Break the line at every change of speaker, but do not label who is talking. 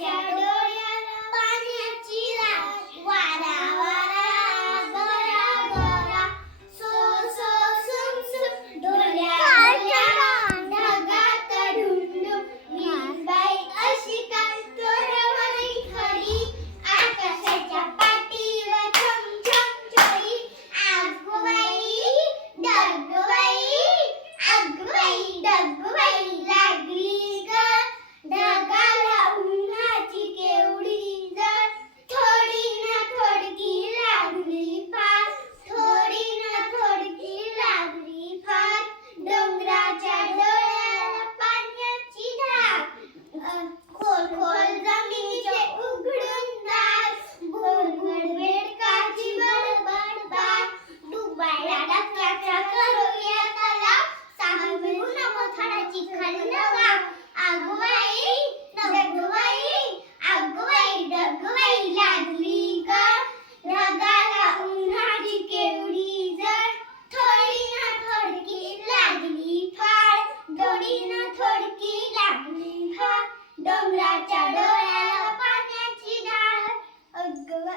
Yeah.